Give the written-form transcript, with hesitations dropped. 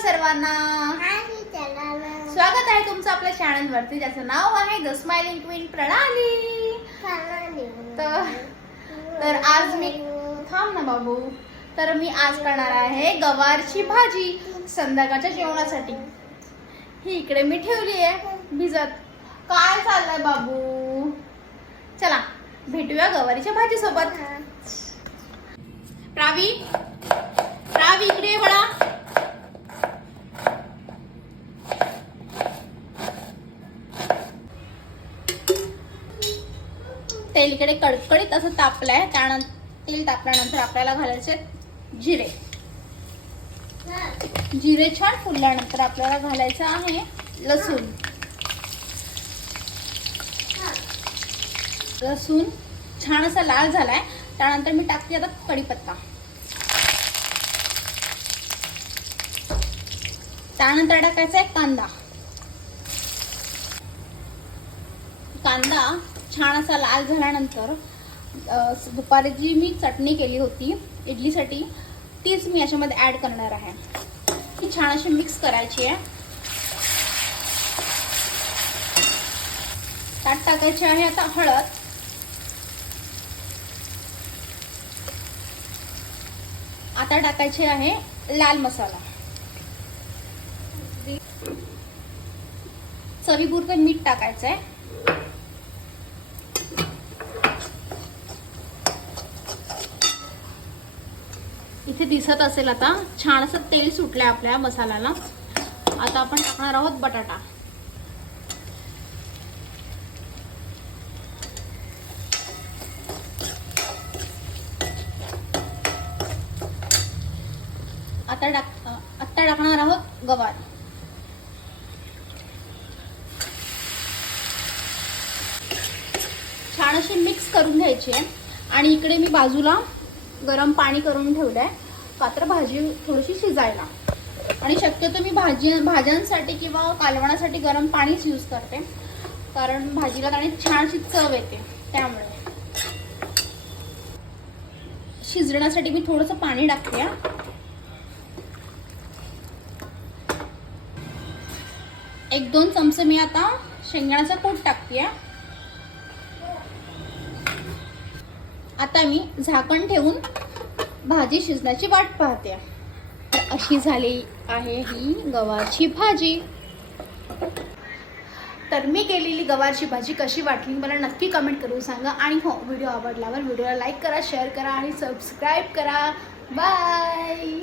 सर्वांना, स्वागत आहे तुमचं आपल्या चॅनल वरती, ज्याचं नाव आहे द स्माइलिंग क्वीन प्रणाली। तर आज मी थांब ना बाबू। तर मी आज करणार आहे गवारची भाजी संध्याकाळच्या जेवणासाठी। ही इकडे मी ठेवली आहे भिजत। काय चाललंय बाबू? चला भेटूया गवारीच्या भाजी सोबत। प्रावी प्रावी इकडे बळा। तेल इकडे कडकडीत असं तापलंय। त्यानंतर तेल तापल्यानंतर आपल्याला घालायचे जिरे। जिरे छान फुलल्यानंतर आपल्याला घालायचं आहे लसूण। लसूण छान असा लाल झालाय, त्यानंतर मी टाकते आता कढीपत्ता। त्यानंतर टाकायचा आहे कांदा। कांदा छान असा लाल झाल्यानंतर दुपारी जी मी चटणी केली होती इडलीसाठी, तीच मी याच्यामध्ये ऍड करणार आहे। ती छान अशी मिक्स करायची आहे। त्यात टाकायची आहे आता हळद। आता टाकायचे आहे लाल मसाला। चवीपुरतं मीठ टाकायचं आहे। इथे दिसत असेल आता छान असं तेल सुटलंय आपल्या मसाल्याला। आता आपण टाकणार आहोत बटाटा। आता टाकणार आहोत गवार। छान अशी मिक्स करून घ्यायची आहे। आणि इकडे मी बाजूला गरम पाणी करून ठेवलंय, पात्र भाजी थोडीशी शिजायला। आणि शक्यतो मी भाज्यांसाठी किंवा कालवणासाठी गरम पाणीच यूज करते, कारण भाजीला त्याने छानशी चव येते। त्यामुळे शिजण्यासाठी मी थोडंसं पाणी टाकते। 1-2 चमचे मी आता शेंगदाण्याचा कूट टाकते। आता मी झाकण ठेवून भाजी शिजण्याची वाट पाहते। तर अशी झाली आहे ही गवारची भाजी। तर मी केलेली गवारची भाजी कशी वाटली मला नक्की कमेंट करून सांगा। आणि हो, व्हिडिओ आवडल्यावर व्हिडिओला लाईक करा, शेअर करा आणि सबस्क्राईब करा। बाय।